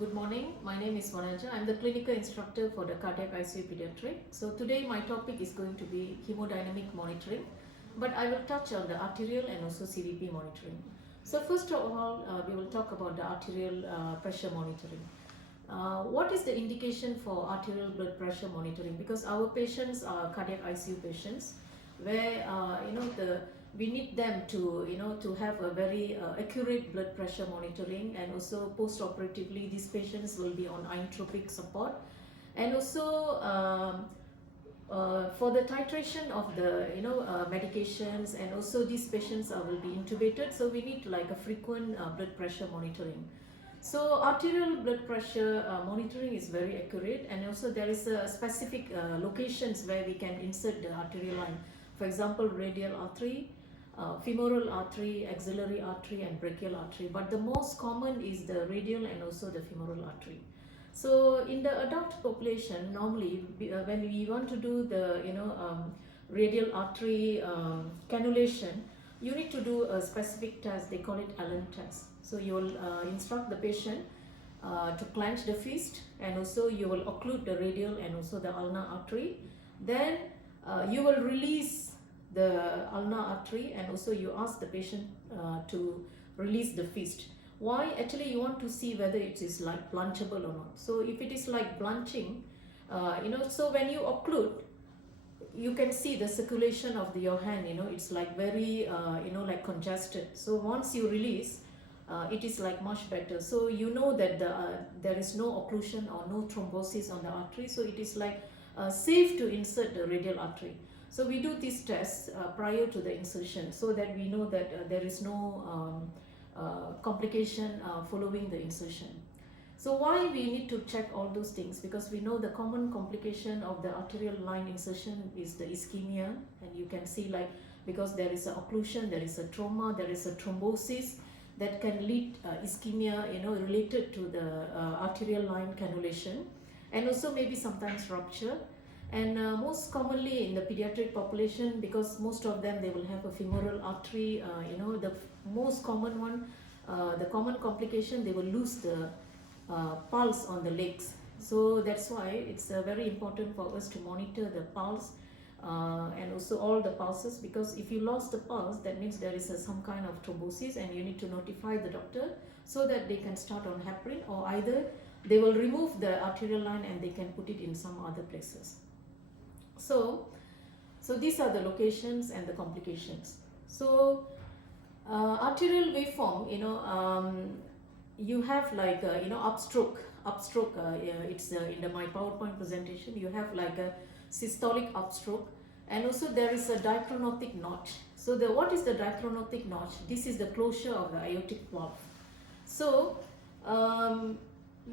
Good morning. My name is Vanaja. I'm the clinical instructor for the cardiac ICU pediatric. So today my topic is going to be hemodynamic monitoring, but I will touch on the arterial and also CVP monitoring. So first of all, we will talk about the arterial pressure monitoring. What is the indication for arterial blood pressure monitoring? Because our patients are cardiac ICU patients, where we need them to have a very accurate blood pressure monitoring, and also post-operatively these patients will be on inotropic support, and also for the titration of the medications, and also these patients will be intubated, so we need like a frequent blood pressure monitoring. So arterial blood pressure monitoring is very accurate, and also there is a specific locations where we can insert the arterial line. For example, radial artery, femoral artery, axillary artery, and brachial artery. But the most common is the radial and also the femoral artery. So in the adult population, normally when we want to do the radial artery cannulation, you need to do a specific test. They call it Allen test. So you will instruct the patient to clench the fist, and also you will occlude the radial and also the ulnar artery. Then you will release the ulnar artery, and also you ask the patient to release the fist. Why? Actually, you want to see whether it is like blanchable or not. So if it is like blanching, so when you occlude, you can see the circulation of your hand, it's like very like congested. So once you release, it is like much better. So you know that there is no occlusion or no thrombosis on the artery, so it is like safe to insert the radial artery. So we do these tests prior to the insertion, so that we know that there is no complication following the insertion. So why we need to check all those things? Because we know the common complication of the arterial line insertion is the ischemia, and you can see like, because there is a occlusion, there is a trauma, there is a thrombosis that can lead ischemia related to the arterial line cannulation, and also maybe sometimes rupture. And most commonly in the pediatric population, because most of them, they will have a femoral artery, the most common one, the common complication, they will lose the pulse on the legs. So that's why it's very important for us to monitor the pulse and also all the pulses, because if you lost the pulse, that means there is some kind of thrombosis, and you need to notify the doctor so that they can start on heparin, or either they will remove the arterial line and they can put it in some other places. So these are the locations and the complications. So arterial waveform, you have like upstroke. It's in my PowerPoint presentation. You have like a systolic upstroke, and also there is a dichronotic notch. So what is the dichronotic notch? This is the closure of the aortic valve. So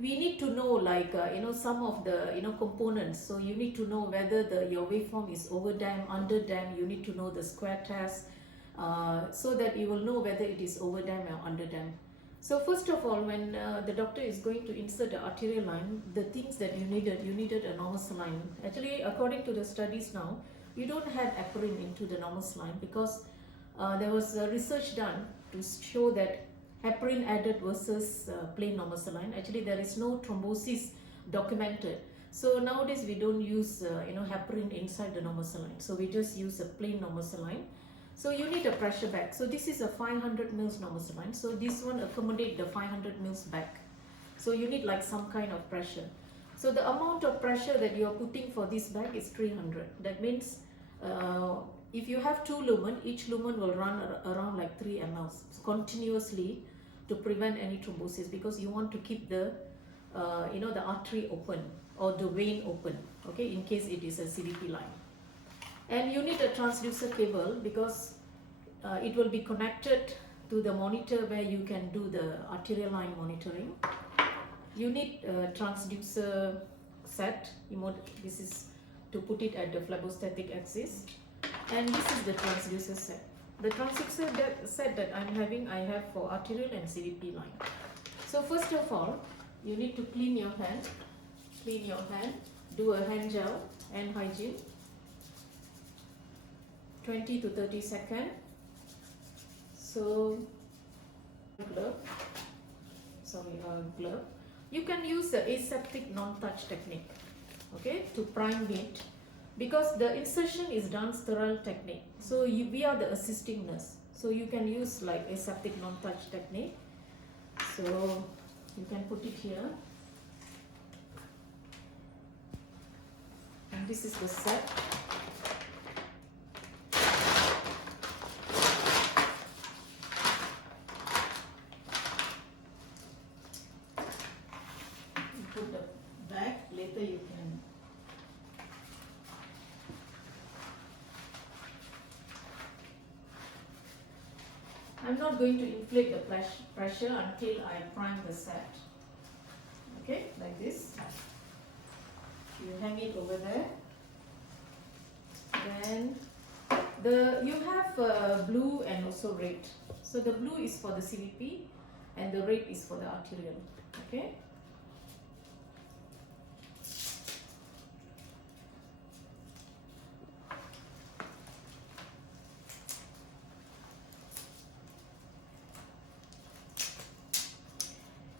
we need to know like some of the components. So you need to know whether your waveform is overdam, underdam. You need to know the square test, so that you will know whether it is overdam or underdam. So first of all, when the doctor is going to insert the arterial line, the things that you needed a normal saline. Actually, according to the studies now, you don't have heparin into the normal saline, because there was research done to show that heparin added versus plain normal saline, actually there is no thrombosis documented. So nowadays we don't use heparin inside the normal saline, so we just use a plain normal saline. So you need a pressure bag. So this is a 500 mils normal saline, so this one accommodate the 500 mils bag. So you need like some kind of pressure. So the amount of pressure that you are putting for this bag is 300. That means if you have 2 lumen, each lumen will run around like 3 ml continuously to prevent any thrombosis, because you want to keep the the artery open or the vein open, okay, in case it is a CVP line. And you need a transducer cable, because it will be connected to the monitor where you can do the arterial line monitoring. You need a transducer set. This is to put it at the phlebostatic axis, and this is the transducer set. The transducer set that I have for arterial and CVP line. So first of all, you need to clean your hand, do a hand gel and hygiene, 20 to 30 seconds. So glove, You can use the aseptic non-touch technique, okay, to prime it, because the insertion is done sterile technique. So we are the assisting nurse. So you can use like aseptic non-touch technique. So you can put it here. And this is the set. You put the back, later you can. I'm not going to inflate the pressure until I prime the set. Okay, like this. You hang it over there. Then you have blue and also red. So the blue is for the CVP and the red is for the arterial. Okay.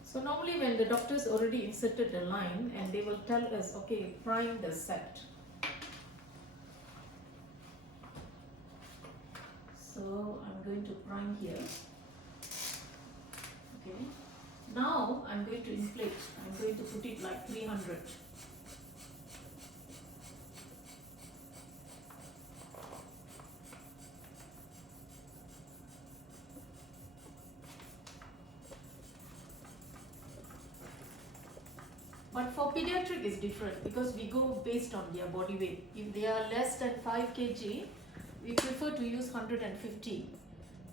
So normally when the doctors already inserted the line and they will tell us, okay, prime the set. So I'm going to prime here. Okay. Now I'm going to inflate. I'm going to put it like 300. But for pediatric is different because we go based on their body weight. If they are less than 5 kg, we prefer to use 150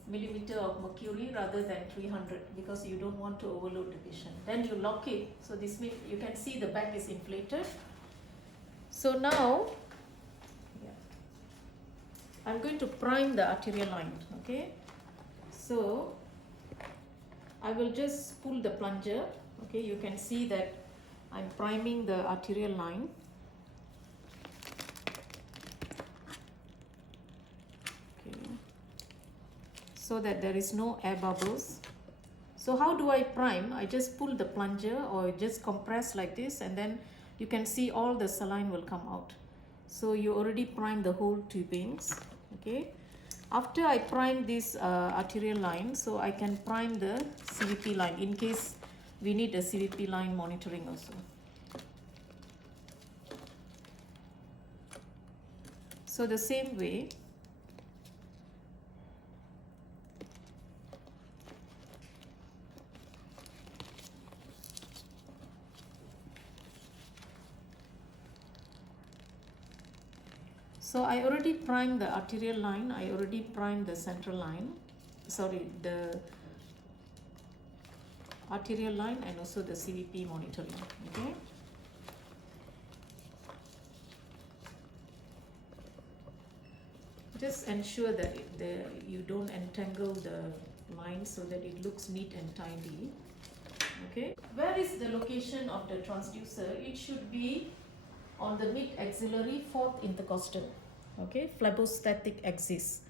millimeter of mercury rather than 300 because you don't want to overload the patient. Then you lock it. So this means you can see the back is inflated. So now I'm going to prime the arterial line. Okay. So I will just pull the plunger. Okay. You can see that I'm priming the arterial line. Okay. So that there is no air bubbles. So how do I prime? I just pull the plunger or just compress like this, and then you can see all the saline will come out. So you already primed the whole tubings. Okay. After I prime this arterial line, so I can prime the CVP line in case we need a CVP line monitoring also. So the same way, so I already primed the arterial line, I already primed the central line, sorry, the arterial line and also the CVP monitoring. Okay. Just ensure that you don't entangle the line so that it looks neat and tidy. Okay. Where is the location of the transducer? It should be on the mid-axillary fourth intercostal. Okay, phlebostatic axis.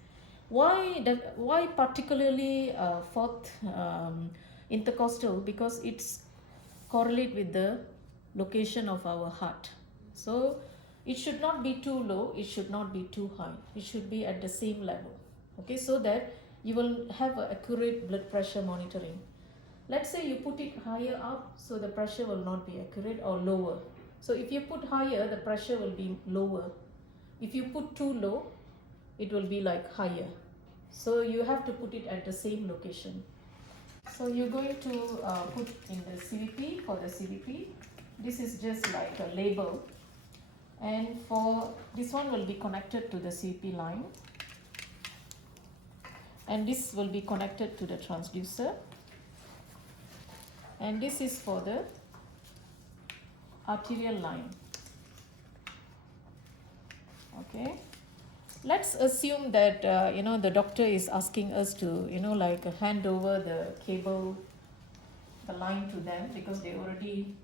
Why particularly fourth intercostal? Because it's correlate with the location of our heart. So it should not be too low, it should not be too high. It should be at the same level. Okay, so that you will have an accurate blood pressure monitoring. Let's say you put it higher up, so the pressure will not be accurate, or lower. So if you put higher, the pressure will be lower. If you put too low, it will be like higher. So you have to put it at the same location. So you're going to put in the CVP for the CVP. This is just like a label. And for this one will be connected to the CVP line. And this will be connected to the transducer. And this is for the arterial line. Okay. Let's assume that the doctor is asking us to like hand over the cable, the line to them because they already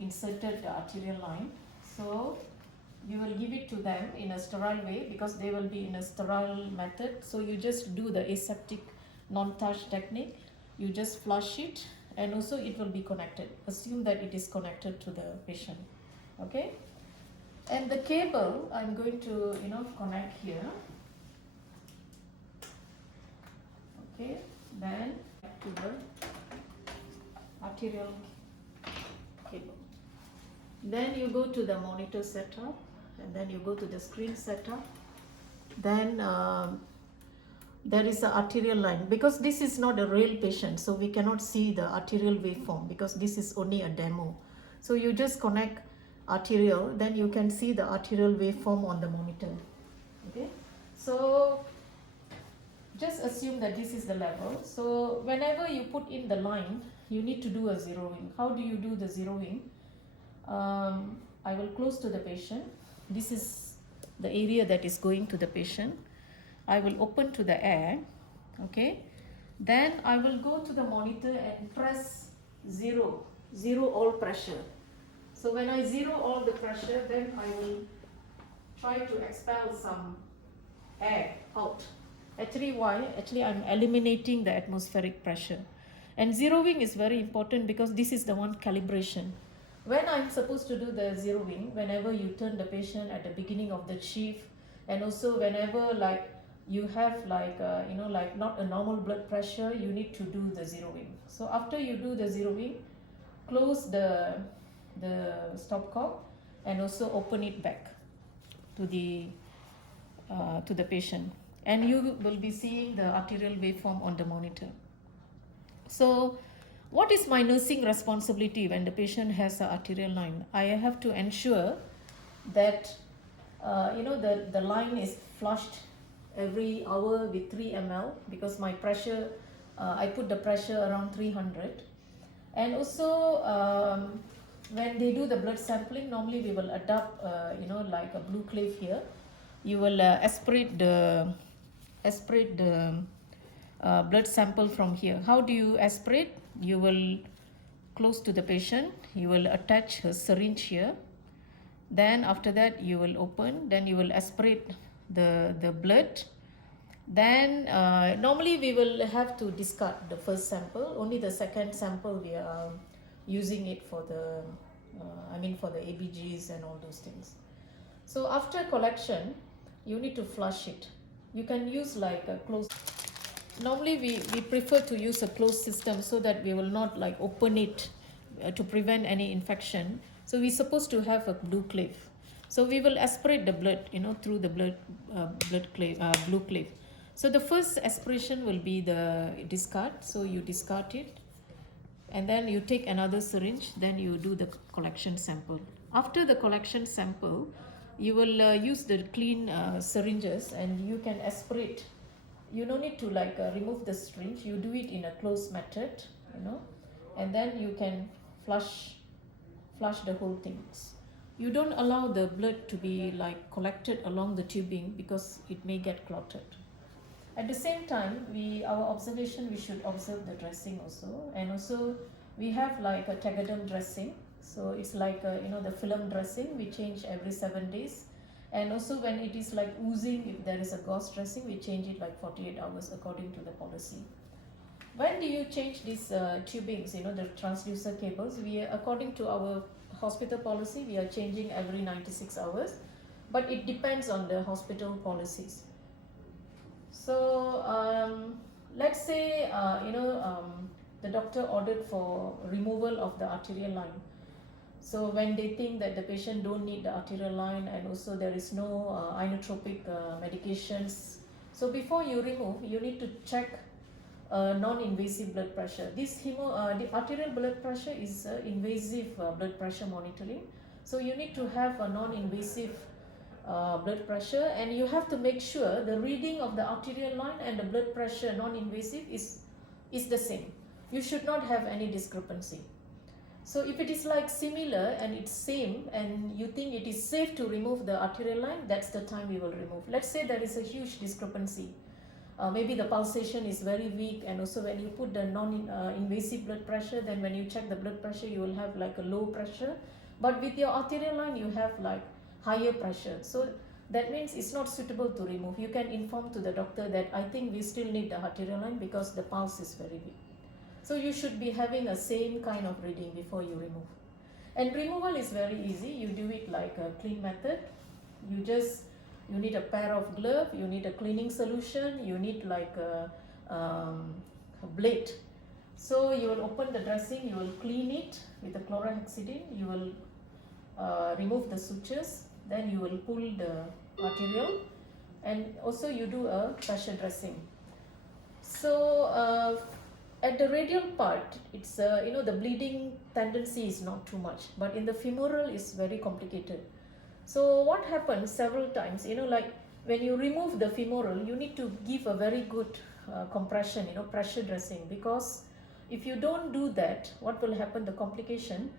inserted the arterial line. So you will give it to them in a sterile way because they will be in a sterile method. So you just do the aseptic non-touch technique. You just flush it and also it will be connected. Assume that it is connected to the patient. Okay, and the cable I'm going to connect here. Okay, then back to the arterial cable. Then you go to the monitor setup, and then you go to the screen setup. Then there is the arterial line, because this is not a real patient, so we cannot see the arterial waveform because this is only a demo. So you just connect arterial, then you can see the arterial waveform on the monitor. Okay, so just assume that this is the level. So whenever you put in the line, you need to do a zeroing. How do you do the zeroing? I will close to the patient. This is the area that is going to the patient. I will open to the air. Okay, then I will go to the monitor and press zero all pressure. So when I zero all the pressure, then I will try to expel some air out. Actually, why? Actually, I'm eliminating the atmospheric pressure. And zeroing is very important because this is the one calibration. When I'm supposed to do the zeroing, whenever you turn the patient at the beginning of the shift, and also whenever like you have like like not a normal blood pressure, you need to do the zeroing. So after you do the zeroing, close the stopcock and also open it back to the patient, and you will be seeing the arterial waveform on the monitor. So what is my nursing responsibility when the patient has an arterial line? I have to ensure that the line is flushed every hour with 3 ml, because my pressure, I put the pressure around 300. And also when they do the blood sampling, normally we will adopt like a blue clave here. You will aspirate the blood sample from here. How do you aspirate? You will close to the patient, you will attach a syringe here, then after that you will open, then you will aspirate the blood. Then normally we will have to discard the first sample. Only the second sample we are using it for the for the ABGs and all those things. So after collection, you need to flush it. You can use like a closed. Normally we prefer to use a closed system so that we will not like open it to prevent any infection. So we're supposed to have a blue clave. So we will aspirate the blood through the blue clave. So the first aspiration will be the discard. So you discard it, and then you take another syringe, then you do the collection sample. After the collection sample, you will use the clean syringes, and you can aspirate. You don't need to like remove the syringe. You do it in a closed method, and then you can flush the whole things. You don't allow the blood to be like collected along the tubing because it may get clotted. At the same time, our observation, we should observe the dressing also, and also we have like a Tegaderm dressing. So it's like the film dressing we change every 7 days, and also when it is like oozing, if there is a gauze dressing, we change it like 48 hours according to the policy. When do you change these tubings, the transducer cables? According to our hospital policy, we are changing every 96 hours, but it depends on the hospital policies. So let's say the doctor ordered for removal of the arterial line. So when they think that the patient don't need the arterial line, and also there is no inotropic medications, so before you remove, you need to check non-invasive blood pressure. The arterial blood pressure is invasive blood pressure monitoring. So you need to have a non-invasive blood pressure, and you have to make sure the reading of the arterial line and the blood pressure non-invasive is the same. You should not have any discrepancy. So if it is like similar and it's same, and you think it is safe to remove the arterial line, that's the time we will remove. Let's say there is a huge discrepancy. Maybe the pulsation is very weak, and also when you put the non-invasive blood pressure, then when you check the blood pressure, you will have like a low pressure. But with your arterial line, you have like higher pressure. So that means it's not suitable to remove. You can inform to the doctor that I think we still need the arterial line because the pulse is very weak. So you should be having a same kind of reading before you remove. And removal is very easy. You do it like a clean method. You need a pair of glove, you need a cleaning solution, you need like a blade. So you will open the dressing, you will clean it with the chlorhexidine, you will remove the sutures, then you will pull the arterial, and also you do a pressure dressing. So at the radial part, it's the bleeding tendency is not too much, but in the femoral is very complicated. So what happens several times, like when you remove the femoral, you need to give a very good compression, pressure dressing, because if you don't do that, what will happen, the complication,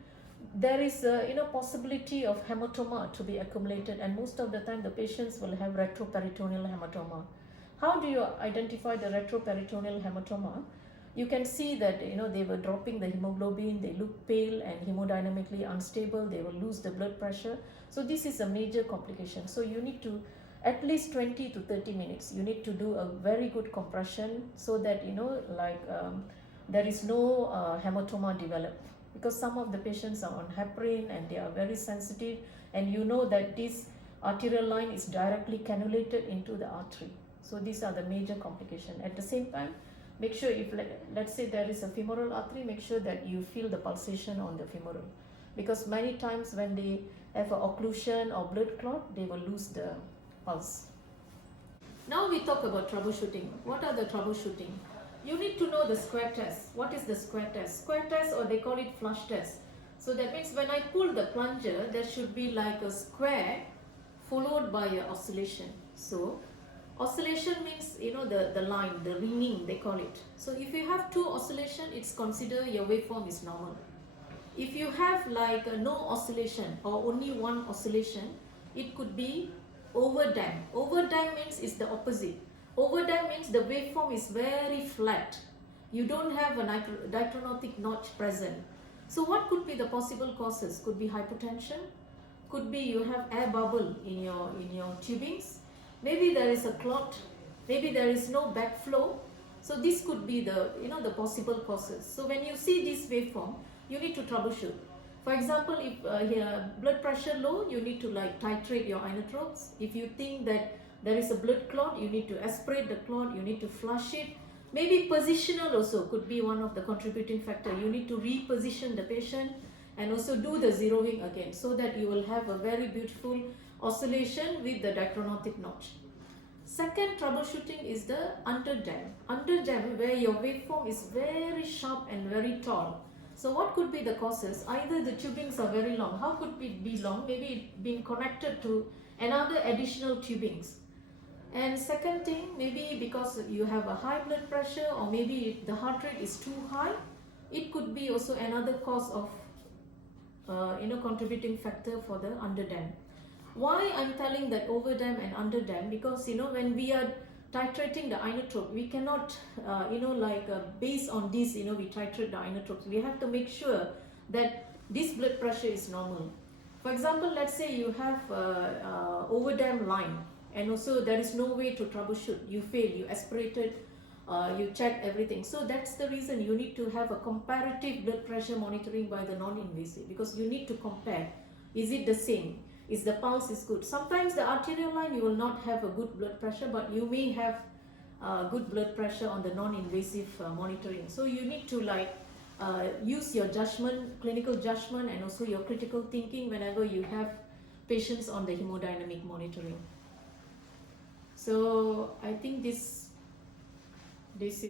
there is a possibility of hematoma to be accumulated, and most of the time the patients will have retroperitoneal hematoma. How do you identify the retroperitoneal hematoma? You can see that they were dropping the hemoglobin, they look pale and hemodynamically unstable, they will lose the blood pressure. So this is a major complication. So you need to at least 20 to 30 minutes, you need to do a very good compression so that there is no hematoma develop, because some of the patients are on heparin and they are very sensitive, and that this arterial line is directly cannulated into the artery. So these are the major complications. At the same time, make sure, if let's say there is a femoral artery, make sure that you feel the pulsation on the femoral, because many times when they have an occlusion or blood clot, they will lose the pulse. Now we talk about troubleshooting. What are the troubleshooting? You need to know the square test. What is the square test? Square test, or they call it flush test. So that means when I pull the plunger, there should be like a square followed by an oscillation. So oscillation means the line, the ringing they call it. So if you have two oscillation, it's considered your waveform is normal. If you have like no oscillation or only one oscillation, it could be overdamp. Overdamp means it's the opposite. Overdamp means the waveform is very flat. You don't have a dichronotic notch present. So what could be the possible causes? Could be hypotension, could be you have air bubble in your tubings, maybe there is a clot, maybe there is no backflow. So this could be the possible causes. So when you see this waveform, you need to troubleshoot. For example, if blood pressure low, you need to titrate your inotropes. If you think that there is a blood clot, you need to aspirate the clot, you need to flush it. Maybe positional also could be one of the contributing factor. You need to reposition the patient and also do the zeroing again, so that you will have a very beautiful oscillation with the dichronotic notch. Second troubleshooting is the underdamp. Underdamp, where your waveform is very sharp and very tall. So what could be the causes? Either the tubings are very long. How could it be long? Maybe it being connected to another additional tubings. And second thing, maybe because you have a high blood pressure, or maybe the heart rate is too high, it could be also another cause of contributing factor for the underdamp. Why I'm telling that overdamp and underdamp? Because when we are titrating the inotrope, we cannot based on this we titrate the inotropes. We have to make sure that this blood pressure is normal. For example, let's say you have overdamp line, and also there is no way to troubleshoot. You fail, you aspirated, you check everything. So that's the reason you need to have a comparative blood pressure monitoring by the non-invasive, because you need to compare. Is it the same? Is the pulse is good? Sometimes the arterial line you will not have a good blood pressure, but you may have good blood pressure on the non-invasive monitoring. So you need to use your judgment, clinical judgment, and also your critical thinking whenever you have patients on the hemodynamic monitoring. So I think this is